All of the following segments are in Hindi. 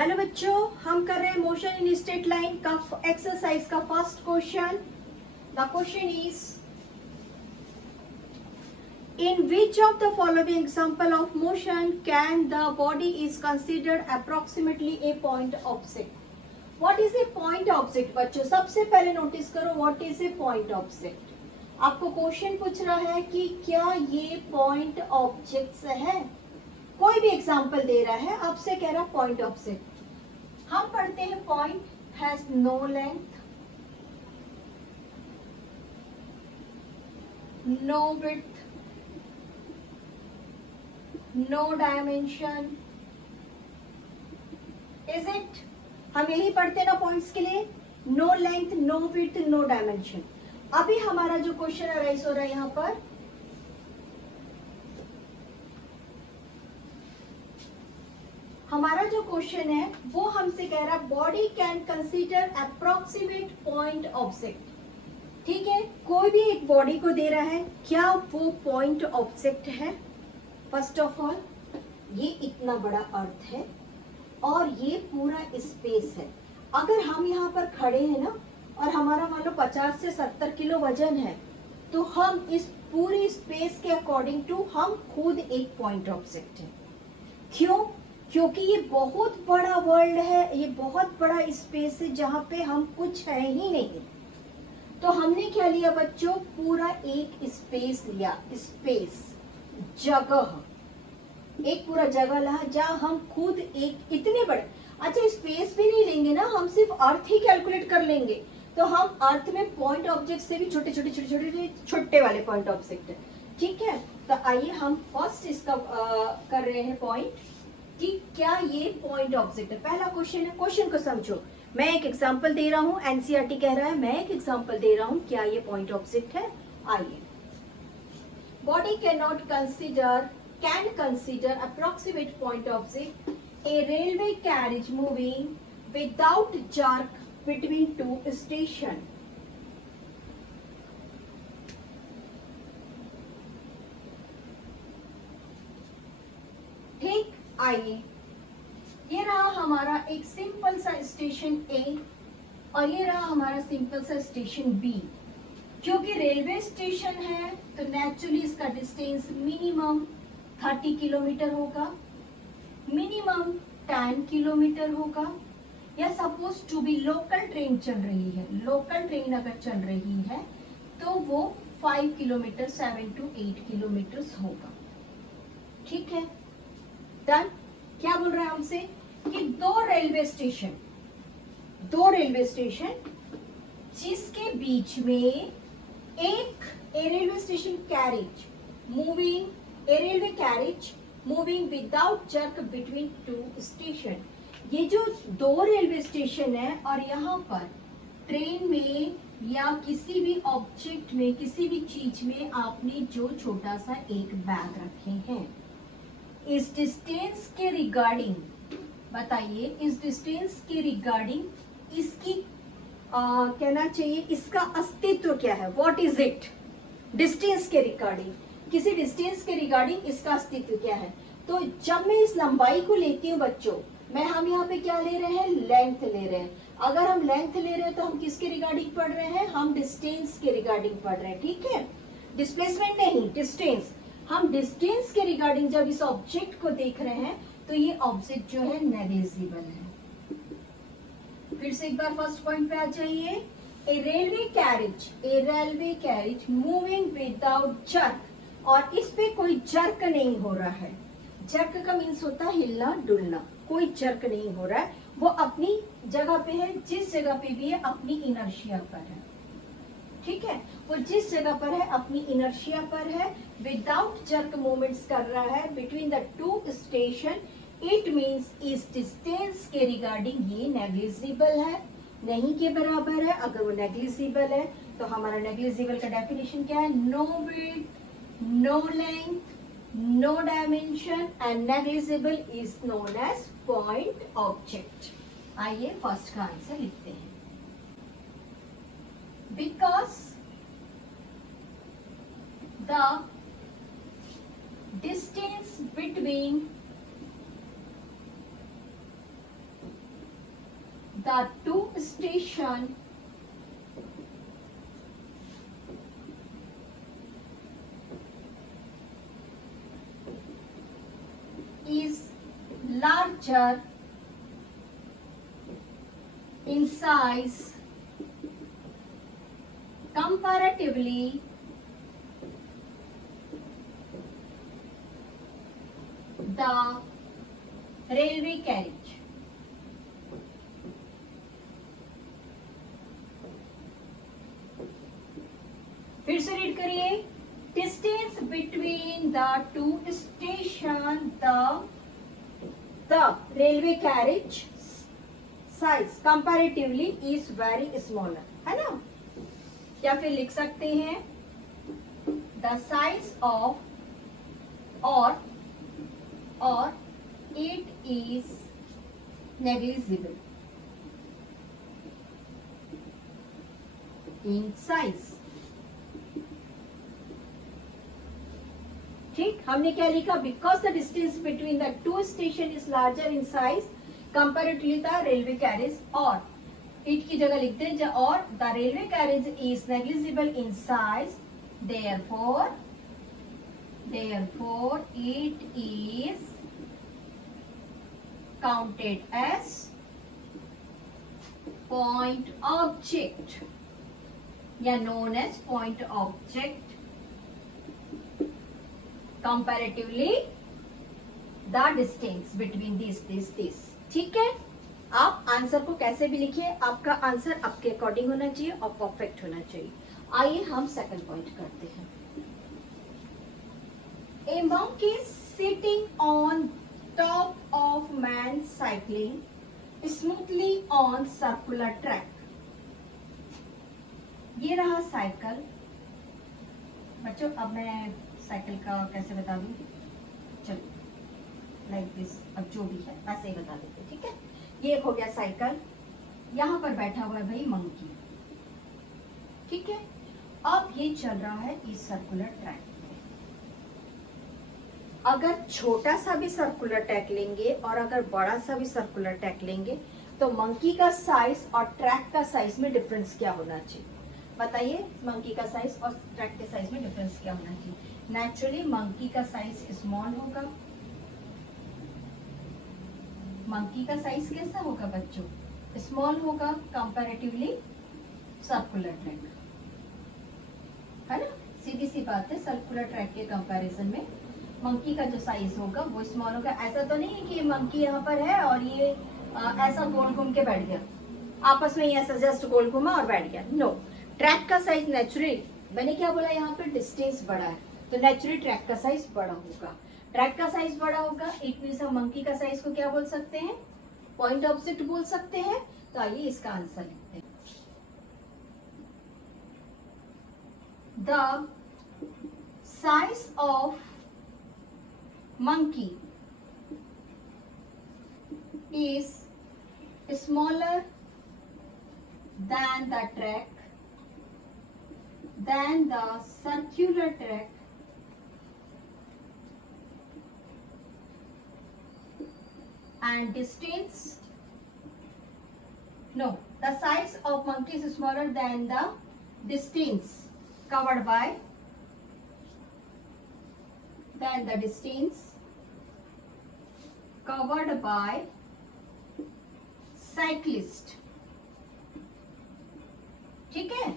हेलो बच्चों, हम कर रहे हैं मोशन इन स्ट्रेट लाइन का एक्सरसाइज का first question. The question is in which of the following example of motion can the body is considered approximately A point object. What is a point object? बच्चों सबसे पहले नोटिस करो, what is a point object. आपको क्वेश्चन पूछ रहा है कि क्या ये पॉइंट ऑब्जेक्ट्स है। कोई भी एग्जांपल दे रहा है, आपसे कह रहा पॉइंट ऑब्जेक्ट। हम पढ़ते हैं point has no length, no width, no dimension. Is it? हम यही पढ़ते ना पॉइंट्स के लिए, no length, no width, no dimension. अभी हमारा जो क्वेश्चन अराइज हो रहा है यहाँ पर, हमारा जो क्वेश्चन है वो हमसे कह रहा है body can consider approximate point object. ठीक है, कोई भी एक बॉडी को दे रहा है, क्या वो पॉइंट ऑब्जेक्ट है? फर्स्ट ऑफ ऑल ये इतना बड़ा अर्थ है और ये पूरा स्पेस है। अगर हम यहाँ पर खड़े हैं ना और हमारा मान लो 50 से 70 किलो वजन है, तो हम इस पूरी स्पेस के अकॉर्डिंग टू हम खुद एक पॉइंट ऑब्जेक्ट है। क्यों? क्योंकि ये बहुत बड़ा वर्ल्ड है, ये बहुत बड़ा स्पेस है जहां पे हम कुछ है ही नहीं। तो हमने क्या लिया बच्चों? पूरा एक स्पेस लिया, स्पेस जगह, एक पूरा जगह लिया जहां हम खुद एक इतने बड़े, अच्छा स्पेस भी नहीं लेंगे ना, हम सिर्फ अर्थ ही कैलकुलेट कर लेंगे, तो हम अर्थ में पॉइंट ऑब्जेक्ट से भी छोटे छोटे छोटे छोटे छोटे वाले पॉइंट ऑब्जेक्ट है। ठीक है, तो आइए हम फर्स्ट इसका कर रहे हैं पॉइंट कि क्या ये पॉइंट ऑब्जेक्ट है। पहला क्वेश्चन है, क्वेश्चन को समझो। मैं एक एग्जांपल दे रहा हूं, एनसीईआरटी कह रहा है, मैं एक एग्जांपल दे रहा हूं, क्या ये पॉइंट ऑब्जेक्ट है। आइए, body can consider approximate point object A railway carriage moving without jerk between two station. ठीक, आइए, ये रहा हमारा एक सिंपल सा स्टेशन ए और ये रहा हमारा सिंपल सा स्टेशन बी। क्योंकि रेलवे स्टेशन है तो नेचुरली इसका डिस्टेंस मिनिमम 30 किलोमीटर होगा, मिनिमम 10 किलोमीटर होगा, या suppose to be local train चल रही है, लोकल ट्रेन अगर चल रही है तो वो 5 किलोमीटर 7 to 8 किलोमीटर होगा। ठीक है, डन। क्या बोल रहा है हमसे कि दो रेलवे स्टेशन जिसके बीच में एक railway station carriage moving without jerk between two station. ये जो दो रेलवे स्टेशन है और यहाँ पर ट्रेन में या किसी भी ऑब्जेक्ट में, किसी भी चीज में आपने जो छोटा सा एक बैग रखे हैं, इस डिस्टेंस के रिगार्डिंग बताइए, इस डिस्टेंस के रिगार्डिंग इसकी कहना चाहिए इसका अस्तित्व क्या है, व्हाट इज इट। डिस्टेंस के रिगार्डिंग, किसी डिस्टेंस के रिगार्डिंग इसका अस्तित्व क्या है। तो जब मैं इस लंबाई को लेती हूँ बच्चों, हम यहाँ पे क्या ले रहे हैं? लेंथ ले रहे हैं। अगर हम लेंथ ले रहे हैं तो हम किसके रिगार्डिंग पढ़ रहे हैं? हम डिस्टेंस के रिगार्डिंग पढ़ रहे हैं। ठीक है, डिस्प्लेसमेंट नहीं, डिस्टेंस। हम डिस्टेंस के रिगार्डिंग जब इस ऑब्जेक्ट को देख रहे हैं तो ये ऑब्जेक्ट जो है नेग्लिजिबल है। फिर से एक बार फर्स्ट पॉइंट पे आ जाइए। A railway carriage moving without jerk, और इस पे कोई जर्क नहीं हो रहा है। जर्क का मीन्स होता है हिलना डुलना, कोई जर्क नहीं हो रहा है, वो अपनी जगह पे है, जिस जगह पे भी है अपनी इनर्शिया पर है। ठीक है, वो जिस जगह पर है अपनी इनर्शिया पर है, विदाउट जर्क मूवमेंट्स कर रहा है between the two station. It means इस डिस्टेंस के रिगार्डिंग ये नेग्लिजिबल है, नहीं के बराबर है। अगर वो नेग्लिजिबल है तो हमारा नेग्लिजिबल का डेफिनेशन क्या है? No width, no length, no dimension and negligible is known as point object. आइए फर्स्ट का आंसर लिखते हैं। Because the distance between the two station is larger in size comparatively the railway carriage. फिर से रीड करिए. Distance between the two station the railway carriage size comparatively is very smaller, है ना. या फिर लिख सकते हैं the size of or it is negligible in size. ठीक, हमने क्या लिखा? Because the distance between the two station is larger in size comparatively the railway carriage, और इट की जगह लिखते हैं और the railway carriage is negligible in size, therefore it is counted as point object या known as point object comparatively the distance between this. ठीक है. आप आंसर को कैसे भी लिखिए, आपका आंसर आपके अकॉर्डिंग होना चाहिए और परफेक्ट होना चाहिए. आइए हम सेकंड पॉइंट करते हैं. A monkey sitting on top of man cycling smoothly on circular track. ये रहा साइकिल. बच्चों अब मैं साइकिल का कैसे बता दूं? चलो लाइक दिस, अब जो भी है ऐसे ही बता देते. ठीक है. ये हो गया साइकिल. यहाँ पर बैठा हुआ है भाई मंकी. ठीक है. अब ये चल रहा है इस सर्कुलर ट्रैक पे. अगर छोटा सा भी सर्कुलर ट्रैक लेंगे और अगर बड़ा सा भी सर्कुलर ट्रैक लेंगे तो मंकी का साइज और ट्रैक का साइज में डिफरेंस क्या होना चाहिए? बताइए. मंकी का साइज और ट्रैक के साइज में डिफरेंस क्या होना चाहिए? नेचुरली मंकी का साइज स्मॉल होगा. मंकी का साइज कैसा होगा बच्चों? स्मॉल होगा कंपैरेटिवली सर्कुलर ट्रैक, है ना. सीधी सी बात है. सर्कुलर ट्रैक के कंपैरिजन में मंकी का जो साइज होगा वो स्मॉल होगा. ऐसा तो नहीं है कि मंकी यहाँ पर है और ये ऐसा गोल घूम के बैठ गया, आपस में ऐसा जस्ट गोल घूमा और बैठ गया. नो. ट्रैक का साइज नेचुरली, मैंने क्या बोला, यहाँ पे डिस्टेंस बड़ा है तो नेचुरली ट्रैक का साइज बड़ा होगा. ट्रैक का साइज बड़ा होगा, इट मींस हम मंकी का साइज को क्या बोल सकते हैं? पॉइंट ऑब्जेक्ट बोल सकते हैं. तो आइए इसका आंसर लिखते हैं. The size of monkey is smaller than the track, than the circular track, and distance, no, the size of monkey is smaller than the distance covered by, than the distance covered by cyclist. ठीक है.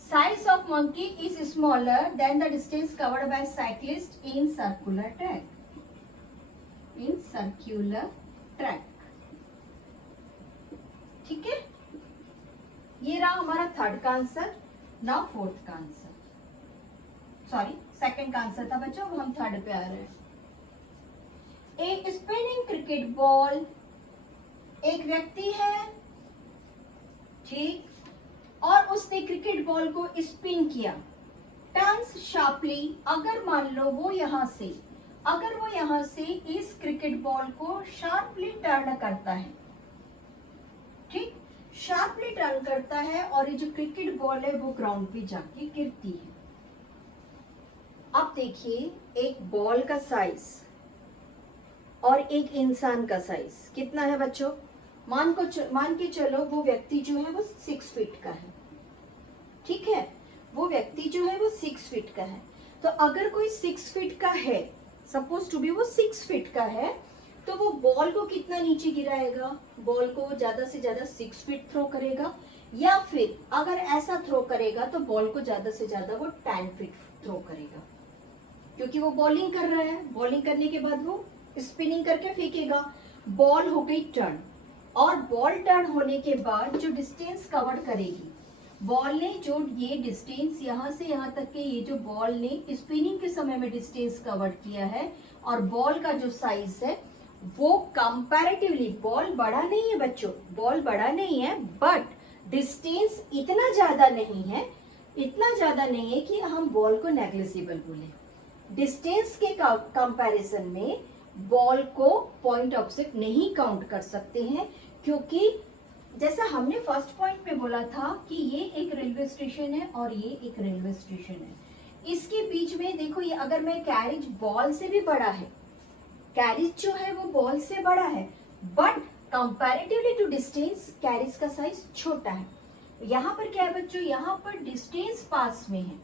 Size of monkey is smaller than the distance covered by cyclist in circular track. In circular track. ठीक है. ये रहा हमारा थर्ड का आंसर. नाउ फोर्थ का आंसर, सॉरी सेकंड का आंसर था बच्चों, हम थर्ड पे आ रहे हैं. ए स्पिनिंग क्रिकेट बॉल, एक व्यक्ति है, ठीक, और उसने क्रिकेट बॉल को स्पिन किया. टर्न्स शार्पली, अगर मान लो वो यहां से इस क्रिकेट बॉल को शार्पली टर्न करता है. ठीक, शार्पली टर्न करता है और ये जो क्रिकेट बॉल है वो ग्राउंड पे जाके गिरती है. अब देखिए, एक बॉल का साइज और एक इंसान का साइज कितना है बच्चों? मान के चलो वो व्यक्ति जो है वो 6 फीट का है, ठीक है, वो व्यक्ति जो है वो 6 फीट का है। तो अगर कोई 6 फीट का है, सपोज टू बी वो 6 फीट का है, तो वो बॉल को कितना नीचे गिराएगा, बॉल को ज्यादा से ज्यादा 6 फीट थ्रो करेगा, या फिर अगर ऐसा थ्रो करेगा तो बॉल को ज्यादा से ज्यादा वो 10 फीट थ्रो करेगा, क्योंकि वो बॉलिंग कर रहा है। बॉलिंग करने के बाद वो स्पिनिंग करके फेंकेगा, बॉल हो गई टर्न, और बॉल टर्न होने के बाद जो डिस्टेंस कवर करेगी, बॉल ने जो ये डिस्टेंस यहाँ से यहाँ तक के ये जो बॉल ने स्पिनिंग के समय में डिस्टेंस कवर किया है, और बॉल का जो साइज है वो कंपैरेटिवली, बॉल बड़ा नहीं है बच्चों, बॉल बड़ा नहीं है, बट डिस्टेंस इतना ज्यादा नहीं है, इतना ज्यादा नहीं है कि हम बॉल को नेग्लिजिबल बोले। डिस्टेंस के कंपैरिजन में बॉल को पॉइंट ऑब्जेक्ट नहीं काउंट कर सकते हैं, क्योंकि जैसा हमने फर्स्ट पॉइंट में बोला था कि ये एक रेलवे स्टेशन है और ये एक रेलवे स्टेशन है, इसके बीच में देखो, ये अगर मैं कैरिज बॉल से भी बड़ा है, कैरिज जो है वो बॉल से बड़ा है, but comparatively to distance carriage का साइज छोटा है। यहाँ पर क्या है बच्चों, यहाँ पर डिस्टेंस पास में है,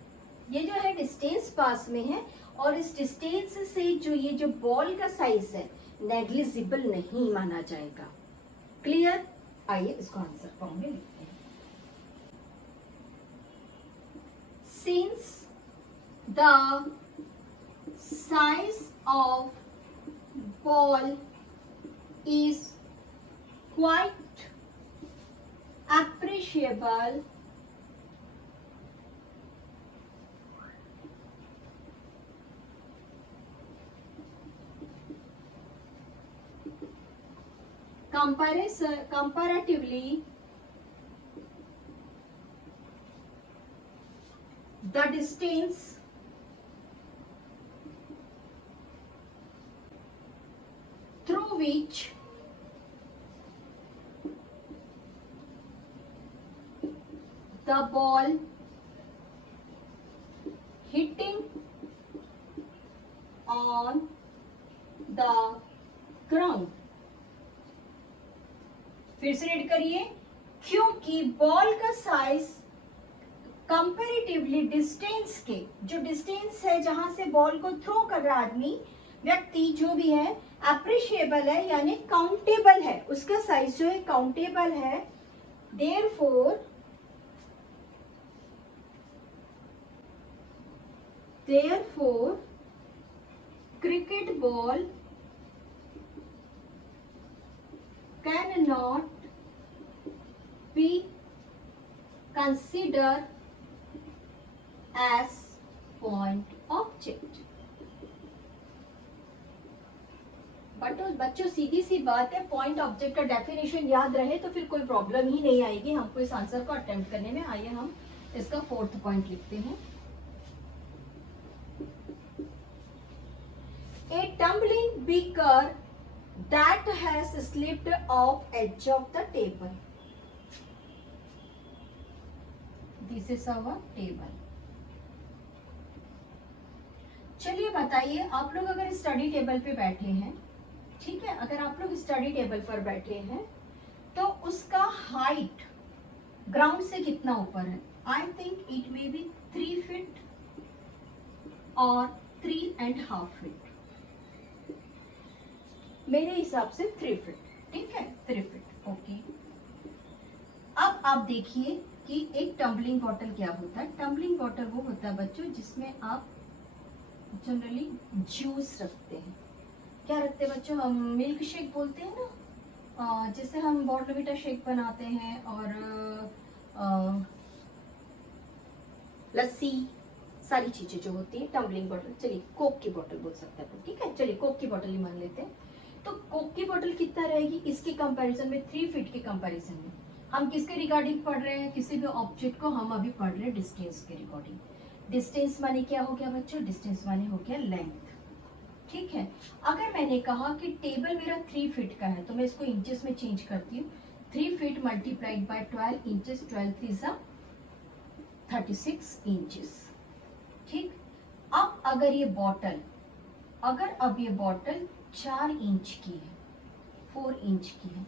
ये जो है डिस्टेंस पास में है, और इस डिस्टेंस से जो ये जो बॉल का साइज है नेग्लिजिबल नहीं माना जाएगा। क्लियर? आइए इसको आंसर फॉर्म में लिखते हैं। Since the size of ball is quite appreciable, comparatively the distance through which the ball hitting on the ground, फिर से रीड करिए, क्योंकि बॉल का साइज कंपैरेटिवली डिस्टेंस के, जो डिस्टेंस है जहां से बॉल को थ्रो कर रहा आदमी, व्यक्ति जो भी है, अप्रिशिएबल है यानी काउंटेबल है, उसका साइज जो है काउंटेबल है। therefore cricket ball cannot be considered as point object। बच्चों सीधी सी बात है, पॉइंट ऑब्जेक्ट का डेफिनेशन याद रहे तो फिर कोई प्रॉब्लम ही नहीं आएगी हमको इस आंसर को अटेम्प्ट करने में। आइए हम इसका 4th पॉइंट लिखते हैं। A tumbling beaker that has slipped off edge of the table. This is our table. चलिए बताइए, आप लोग अगर स्टडी टेबल पे बैठे हैं, ठीक है, अगर आप लोग स्टडी टेबल पर बैठे हैं तो उसका हाइट ग्राउंड से कितना ऊपर है? I think it may be 3 feet और 3.5 फीट, मेरे हिसाब से 3 फीट, ठीक है, 3 फीट, ओके। अब आप देखिए कि एक टम्बलिंग बॉटल क्या होता है। टम्बलिंग बॉटल वो होता है बच्चों जिसमें आप जनरली जूस रखते हैं। क्या रखते हैं बच्चों? हम मिल्क शेक बोलते हैं ना, जैसे हम बॉर्नवीटा शेक बनाते हैं, और लस्सी, सारी चीजें जो होती है टम्बलिंग बॉटल, चलिए कोक की बॉटल बोल सकते हैं, ठीक है, चलिए कोक की बॉटल ही मान लेते हैं। तो कोक की बॉटल कितना रहेगी इसके कंपैरिजन में? 3 फीट के कंपैरिजन में। हम किसके रिगार्डिंग पढ़ रहे हैं? किसी भी ऑब्जेक्ट को हम अभी पढ़ रहे हैं डिस्टेंस के रिगार्डिंग। डिस्टेंस माने क्या हो गया बच्चों? डिस्टेंस माने हो गया लेंथ, ठीक है। अगर मैंने कहा कि टेबल मेरा 3 फीट का है तो मैं इसको इंचेस में चेंज करती हूँ। 3 feet multiplied by 12 inches, 12 is 36 inches, ठीक। अब अगर ये बॉटल, अब ये बॉटल 4 इंच की है, 4 इंच की है,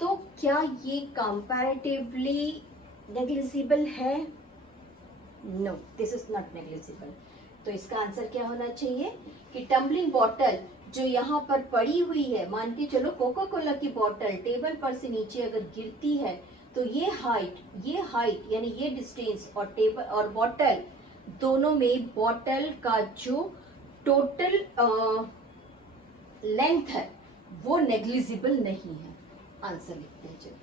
तो क्या ये कंपैरेटिवली नेग्लिजिबल है? No, this is not negligible. तो इसका आंसर क्या होना चाहिए कि टम्बलिंग बॉटल जो यहाँ पर पड़ी हुई है, मान के चलो कोका कोला की बॉटल टेबल पर से नीचे अगर गिरती है तो ये हाइट यानी ये डिस्टेंस और टेबल और बॉटल दोनों में बॉटल का जो टोटल लेंथ है वो नेग्लिजिबल नहीं है। आंसर लिखते हैं चलिए।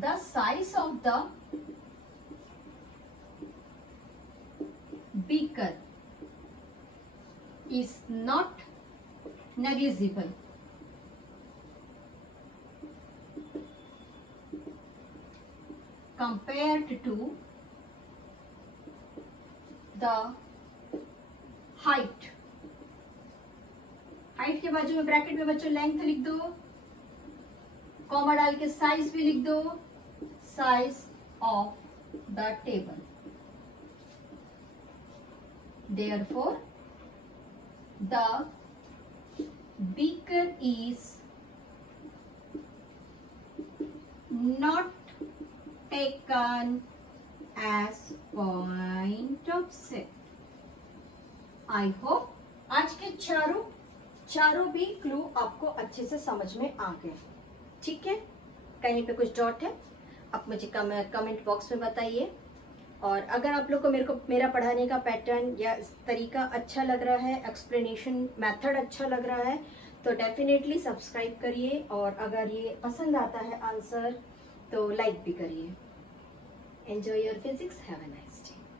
The size of the beaker is not negligible. Compared to the height. Height के बाजू में ब्रैकेट में बच्चों लेंथ लिख दो, कॉमा डाल के साइज भी लिख दो, size of the table. Therefore, the beaker is not taken as point of set. I hope आज के चारों भी क्लू आपको अच्छे से समझ में आ गए। ठीक है, कहीं पे कुछ डॉट है आप मुझे कमेंट बॉक्स में बताइए। और अगर आप लोग को मेरा पढ़ाने का पैटर्न या तरीका अच्छा लग रहा है, एक्सप्लेनेशन मेथड अच्छा लग रहा है, तो डेफिनेटली सब्सक्राइब करिए। और अगर ये पसंद आता है आंसर तो लाइक भी करिए। Enjoy your physics, have a nice